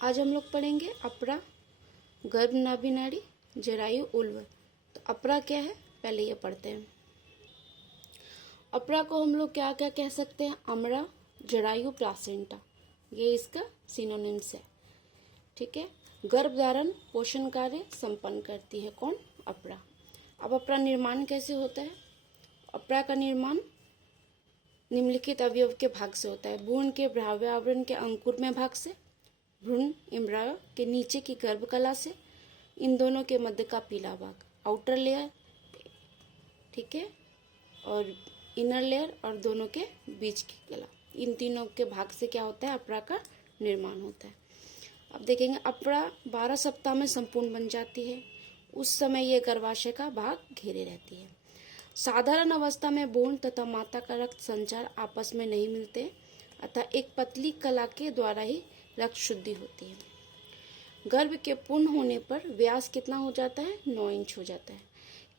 आज हम लोग पढ़ेंगे अपरा, गर्भ नाभि नाड़ी, जरायु, उल्व। तो अपरा क्या है पहले ये पढ़ते हैं। अपरा को हम लोग क्या क्या कह सकते हैं? अमरा, जरायु, प्लासेंटा, ये इसका सिनोनिम्स है। ठीक है। गर्भ धारण पोषण कार्य संपन्न करती है कौन? अपरा। अब अपरा निर्माण कैसे होता है? अपरा का निर्माण निम्नलिखित अवयव के भाग से होता है। भ्रूण के बाह्य आवरण के अंकुरमय भाग से, भ्रूण एम्ब्रायो के नीचे की गर्भकला से, इन दोनों के मध्य का पीला भाग, आउटर लेयर, ठीक है, और इनर लेयर, और दोनों के बीच की कला, इन तीनों के भाग से क्या होता है? अपरा का निर्माण होता है। अब देखेंगे अपरा 12 सप्ताह में संपूर्ण बन जाती है। उस समय ये गर्भाशय का भाग घेरे रहती है। साधारण अवस्था में भ्रूण तथा माता का रक्त संचार आपस में नहीं मिलते, अतः एक पतली कला के द्वारा ही रक्त शुद्धि होती है। गर्भ के पूर्ण होने पर व्यास कितना हो जाता है? 9 इंच हो जाता है।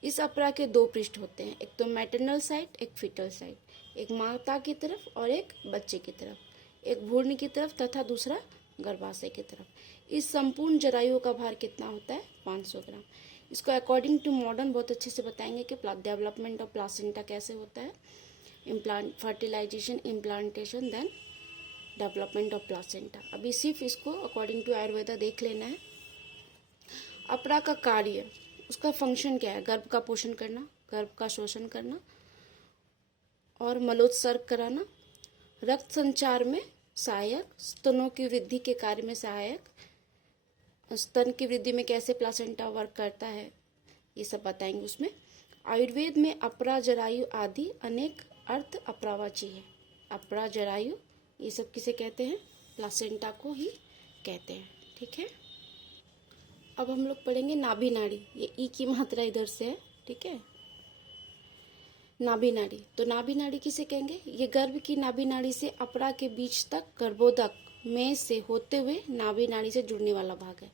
इस अपरा के 2 पृष्ठ होते हैं, एक तो मैटरनल साइड, एक फीटल साइड, एक माता की तरफ और एक बच्चे की तरफ, एक भ्रूण की तरफ तथा दूसरा गर्भाशय की तरफ। इस संपूर्ण जरायु का भार कितना होता है? 500 ग्राम। इसको अकॉर्डिंग टू मॉडर्न बहुत अच्छे से बताएंगे कि डेवलपमेंट ऑफ प्लासेंटा कैसे होता है, fertilization, implantation, then development of placenta. अभी सिर्फ इसको अकॉर्डिंग टू आयुर्वेदा देख लेना है। अपरा का कार्य, उसका फंक्शन क्या है? गर्भ का पोषण करना, गर्भ का शोषण करना और मलोत्सर्ग कराना, रक्त संचार में सहायक, स्तनों की वृद्धि के कार्य में सहायक, स्तन की वृद्धि में कैसे प्लासेंटा वर्क करता है, ये सब बताएंगे उसमें। आयुर्वेद में अपरा, जरायु आदि अनेक अर्थ अपरावाची है। अपरा, जरायु ये सब किसे कहते हैं? प्लासेंटा को ही कहते हैं। ठीक है। अब हम लोग पढ़ेंगे नाभि नाड़ी। ये ई की मात्रा इधर से है, ठीक है। नाभि नाड़ी, तो नाभि नाड़ी किसे कहेंगे? ये गर्भ की नाभि नाड़ी से अपरा के बीच तक गर्भोदक में से होते हुए नाभि नाड़ी से जुड़ने वाला भाग है।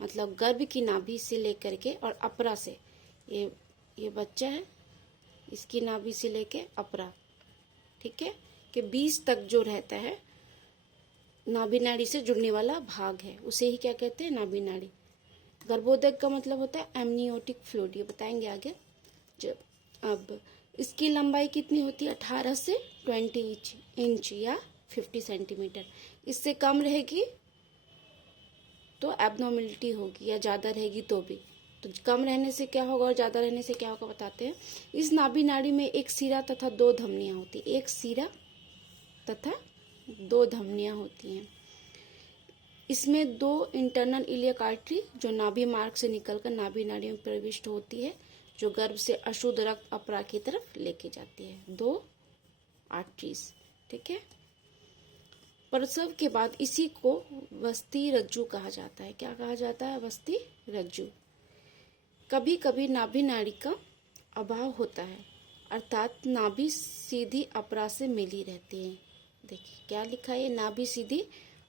मतलब गर्भ की नाभि से लेकर के और अपरा से, ये बच्चा है, इसकी नाभि से लेके अपरा, ठीक है, के बीच तक जो रहता है नाभि नाड़ी से जुड़ने वाला भाग है, उसे ही क्या कहते हैं? नाभि नाड़ी। गर्भोदक का मतलब होता है एमनियोटिक फ्लूइड, ये बताएंगे आगे। जब अब इसकी लंबाई कितनी होती है? 18 से 20 इंच या 50 सेंटीमीटर। इससे कम रहेगी तो एबनॉर्मलिटी होगी, या ज़्यादा रहेगी तो भी। तो कम रहने से क्या होगा और ज़्यादा रहने से क्या होगा बताते हैं। इस नाभि नाड़ी में एक सिरा तथा 2 धमनियाँ होती हैं। एक सिरा तथा 2 धमनियाँ होती हैं। इसमें 2 इंटरनल इलियक आर्टरी जो नाभि मार्ग से निकलकर नाभि नाड़ी में प्रविष्ट होती है, जो गर्भ से अशुद्ध रक्त अपरा की तरफ लेके जाती है। 2 आर्टरीज, ठीक है। प्रसव के बाद इसी को वस्ती रज्जु कहा जाता है। क्या कहा जाता है? वस्ती रज्जु। कभी कभी नाभि नाड़ी का अभाव होता है, अर्थात नाभि सीधी अपरा से मिली रहती है। देखिए क्या लिखा है, नाभि सीधी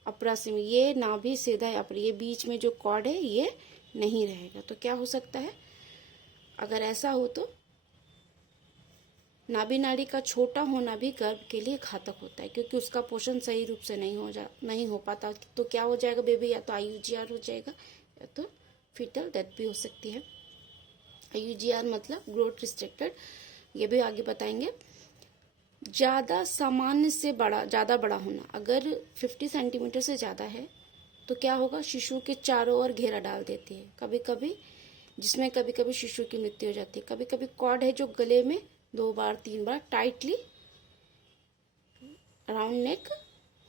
अपरा से, ये नाभि सीधा है अपरा, ये बीच में जो कॉर्ड है ये नहीं रहेगा। तो क्या हो सकता है? अगर ऐसा हो तो नाभि नाड़ी का छोटा होना भी गर्भ के लिए घातक होता है, क्योंकि उसका पोषण सही रूप से नहीं हो पाता। तो क्या हो जाएगा बेबी? या तो IUGR हो जाएगा या तो फीटल डेथ भी हो सकती है। IUGR मतलब ग्रोथ रिस्ट्रिक्टेड, ये भी आगे बताएंगे। ज़्यादा सामान्य से ज़्यादा बड़ा होना, अगर 50 सेंटीमीटर से ज़्यादा है तो क्या होगा? शिशु के चारों ओर घेरा डाल देती है, कभी कभी, जिसमें कभी कभी शिशु की मृत्यु हो जाती है। कभी कभी कॉर्ड है जो गले में 2 बार 3 बार टाइटली राउंड नेक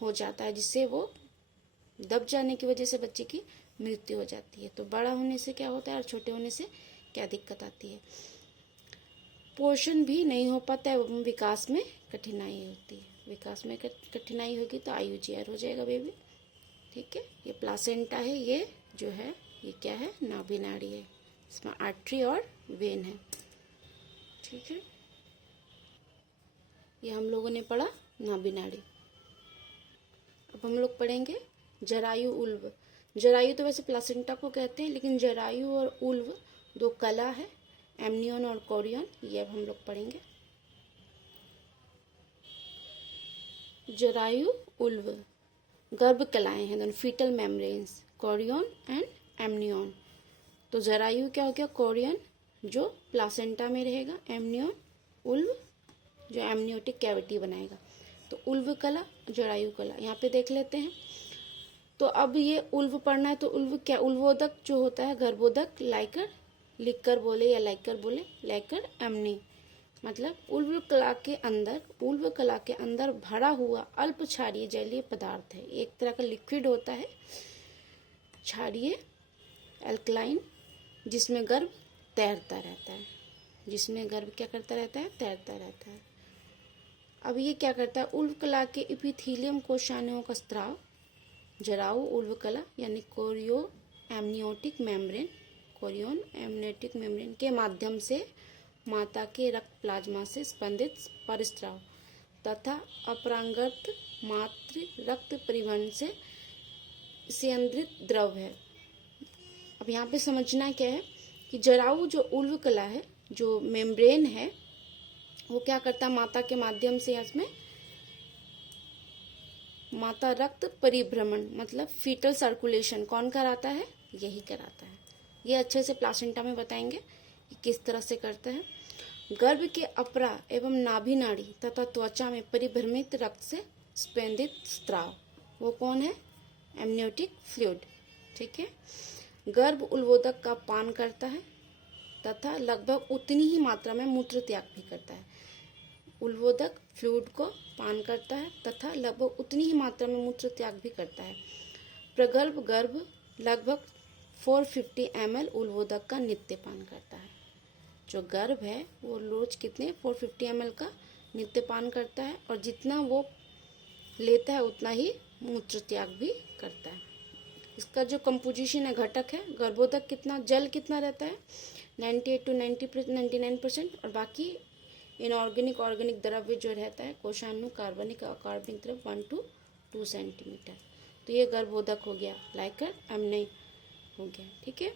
हो जाता है, जिससे वो दब जाने की वजह से बच्चे की मृत्यु हो जाती है। तो बड़ा होने से क्या होता है और छोटे होने से क्या दिक्कत आती है? पोषण भी नहीं हो पाता है, विकास में कठिनाई होती है। विकास में कठिनाई होगी तो IUGR हो जाएगा बेबी, ठीक है। ये प्लासेंटा है, ये जो है ये क्या है? नाभि नाड़ी है, इसमें आर्टरी और वेन है, ठीक है। ये हम लोगों ने पढ़ा नाभि नाड़ी। अब हम लोग पढ़ेंगे जरायु, उल्व। जरायु तो वैसे प्लासेंटा को कहते हैं, लेकिन जरायु और उल्व 2 कला है, एमनियन और कोरियन, ये अब हम लोग पढ़ेंगे। जरायु, उल्व। गर्भ कलाएं हैं दोनों, foetal membranes, chorion and amnion. तो जरायु क्या हो गया, कोरियन जो प्लासेंटा में रहेगा, एमनियन उल्व जो एमनियोटिक कैविटी बनाएगा। तो उल्व कला, जरायु कला यहाँ पे देख लेते हैं। तो अब ये उल्व पढ़ना है, तो उल्व क्या, उल्वोदक जो होता है, गर्भोदक, लाइकर, लिखकर बोले या लाइकर बोले, लाइकर एमनी, मतलब उल्व कला के अंदर भरा हुआ अल्प क्षारीय जलीय पदार्थ है। एक तरह का लिक्विड होता है क्षारीय एल्कलाइन, जिसमें गर्भ तैरता रहता है, जिसमें गर्भ क्या करता रहता है, तैरता रहता है। अब ये क्या करता है, उल्व कला के एपिथेलियम कोशानुओं का स्त्राव जराऊ उल्व कला यानी chorio amniotic membrane, Korean amniotic membrane के माध्यम से माता के रक्त प्लाज्मा से स्पंदित परिस्राव तथा अपरांगत मातृ रक्त परिवहन से संयंत्रित द्रव है। अब यहाँ पे समझना क्या है कि जराऊ जो उल्व कला है, जो मेम्ब्रेन है, वो क्या करता है, माता के माध्यम से इसमें माता रक्त परिभ्रमण मतलब फीटल सर्कुलेशन कौन कराता है, यही कराता है। ये अच्छे से प्लासेंटा में बताएंगे कि किस तरह से करता है। गर्भ के अपरा एवं नाभि नाड़ी तथा त्वचा में परिभ्रमित रक्त से स्पंदित स्त्राव, वो कौन है, एमनियोटिक फ्लूइड। ठीक है, गर्भ उल्वोदक का पान करता है तथा लगभग उतनी ही मात्रा में मूत्र त्याग भी करता है। उल्वोदक फ्लूइड को पान करता है तथा लगभग उतनी ही मात्रा में मूत्र त्याग भी करता है। प्रगल्भ गर्भ लगभग 450 ml उल्वोदक का नित्य पान करता है। जो गर्भ है वो रोज कितने 450 ml का नित्य पान करता है, और जितना वो लेता है उतना ही मूत्र त्याग भी करता है। इसका जो कंपोजिशन है, घटक है, गर्भोदक कितना, जल कितना रहता है 98 to 99%, और बाकी इनऑर्गेनिक ऑर्गेनिक द्रव्य जो रहता है कोशानु कार्बनिक अकार्बनिक द्रव्य 1 to 2 सेंटीमीटर। तो ये गर्भोदक हो गया, लाइकर एमनी हो गया। ठीक है,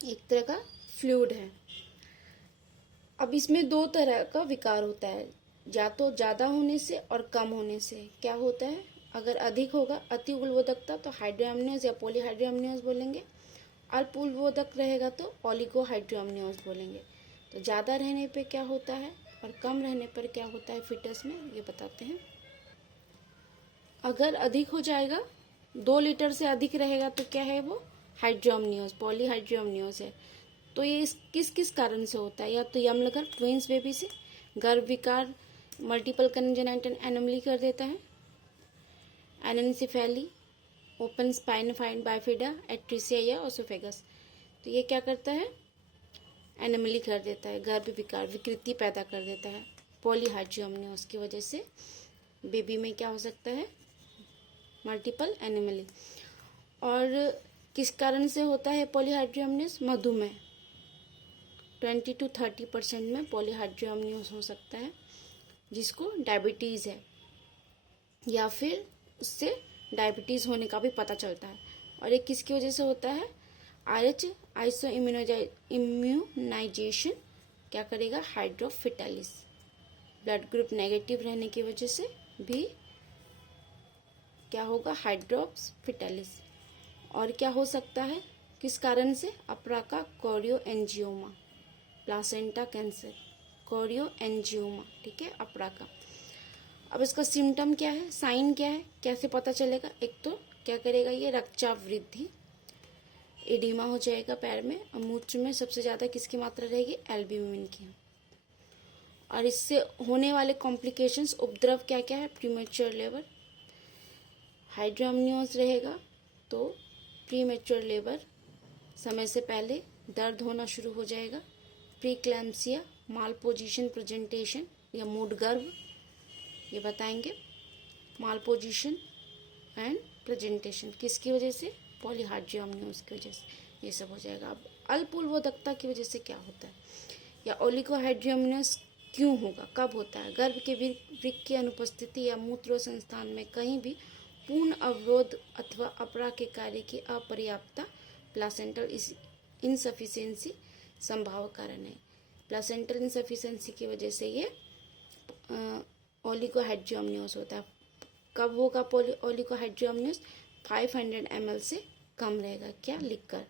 एक तरह का फ्लूइड है। अब इसमें दो तरह का विकार होता है, या तो ज्यादा होने से और कम होने से। क्या होता है, अगर अधिक होगा अति उल्वोदकता तो हाइड्रोएमनियोज या पॉलीहाइड्रोएमनियोज बोलेंगे, अल्प उल्वोदक रहेगा तो ओलिगोहाइड्रोएमनियोज बोलेंगे। तो ज़्यादा रहने पे क्या होता है और कम रहने पर क्या होता है फीटस में, ये बताते हैं। अगर अधिक हो जाएगा, 2 लीटर से अधिक रहेगा तो क्या है वो, हाइड्रोएमनियोज, पॉलीहाइड्रोएमनियोज है। तो ये किस किस कारण से होता है, या तो यमलगर्भ ट्विंस बेबी से, गर्भ विकार मल्टीपल कंजेनाइटल एनोमली कर देता है, एनेन्सेफेली, ओपन स्पाइन फाइंड बाइफिडा, एट्रिसिया या ओसोफेगस। तो ये क्या करता है, एनोमली कर देता है, गर्भ विकार विकृति पैदा कर देता है। पॉलीहाइड्रोएमनियोज की वजह से बेबी में क्या हो सकता है, मल्टीपल एनोमली। और किस कारण से होता है पॉलीहाइड्रोएमनियोज, मधुमेह 20 to 30% में पॉलीहाइड्रोएमनियोज हो सकता है, जिसको डायबिटीज़ है, या फिर उससे डायबिटीज़ होने का भी पता चलता है। और एक किसकी वजह से होता है, RH आइसो इम्यूनाइजेशन क्या करेगा, हाइड्रोफिटालिस, ब्लड ग्रुप नेगेटिव रहने की वजह से भी क्या होगा, हाइड्रोफिटालिस। और क्या हो सकता है, किस कारण से, अपरा का कोरियोएंजियोमा, प्लासेंटा कैंसर, कोरियोएंजियोमा। ठीक है, अपरा का। अब इसका सिम्टम क्या है, साइन क्या है, कैसे पता चलेगा, एक तो क्या करेगा ये, रक्तचाप वृद्धि, एडिमा हो जाएगा पैर में, और मूत्र में सबसे ज़्यादा किसकी मात्रा रहेगी, एल्ब्यूमिन की। और इससे होने वाले कॉम्प्लिकेशंस, उपद्रव क्या क्या है, प्रीमेच्योर लेबर, हाइड्रोएमनियोज रहेगा तो प्रीमेच्योर लेबर, समय से पहले दर्द होना शुरू हो जाएगा, प्रीक्लैम्सिया, माल पोजिशन प्रेजेंटेशन या मूड गर्भ, ये बताएंगे। माल पोजिशन एंड प्रेजेंटेशन किसकी वजह से, पॉलीहाइड्रोएमनियोज की वजह से ये सब हो जाएगा। अब अल्प उल्वोदकता की वजह से क्या होता है, या ओलिगोहाइड्रोएमनियोज क्यों होगा, कब होता है, गर्भ के वृक्क की अनुपस्थिति या मूत्र संस्थान में कहीं भी पूर्ण अवरोध अथवा अपरा के कार्य की अपर्याप्तता, प्लासेंटल इनसफिशिएंसी संभाव कारण है। प्लासेंटल इनसफिशिएंसी की वजह से ये ओलिगोहाइड्रोएमनियोज होता है, कब होगा ओलिगोहाइड्रोअम्नियोस? 500 ml से कम रहेगा। क्या लिखकर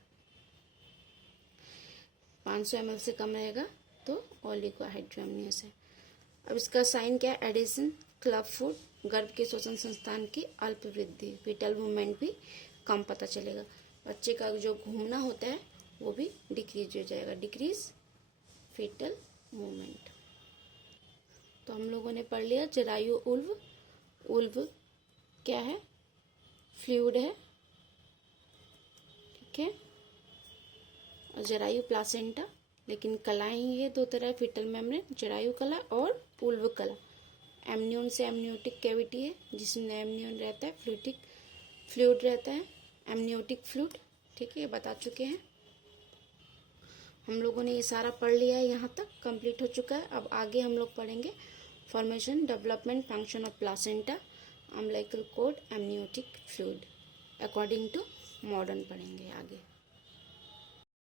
500 ml से कम रहेगा तो ओलिगोहाइड्रोअम्नियोस है। अब इसका साइन क्या है? एडिशन, क्लब फूड, गर्भ के श्वसन संस्थान की अल्प वृद्धि, फीटल मूवमेंट भी कम पता चलेगा। बच्चे का जो घूमना होता है वो भी डिक्रीज हो जाएगा, डिक्रीज फीटल मूवमेंट। तो हम लोगों ने पढ़ लिया जरायु उल्व। उल्व क्या है? फ्लूइड है, ठीक है। और जरायु प्लासेंटा, लेकिन कलाएं ये दो तरह है, फीटल मेम्ब्रेन, जरायु कला और उल्व कला। एमनियोन से एमनियोटिक कैविटी है जिसमें एमनियोन रहता है, फ्लूइड रहता है, एमनियोटिक फ्लूइड, ठीक है, ये बता चुके हैं हम लोगों ने। ये सारा पढ़ लिया है, यहाँ तक कंप्लीट हो चुका है। अब आगे हम लोग पढ़ेंगे formation, development, function of placenta, umbilical cord, amniotic fluid according to modern पढ़ेंगे आगे।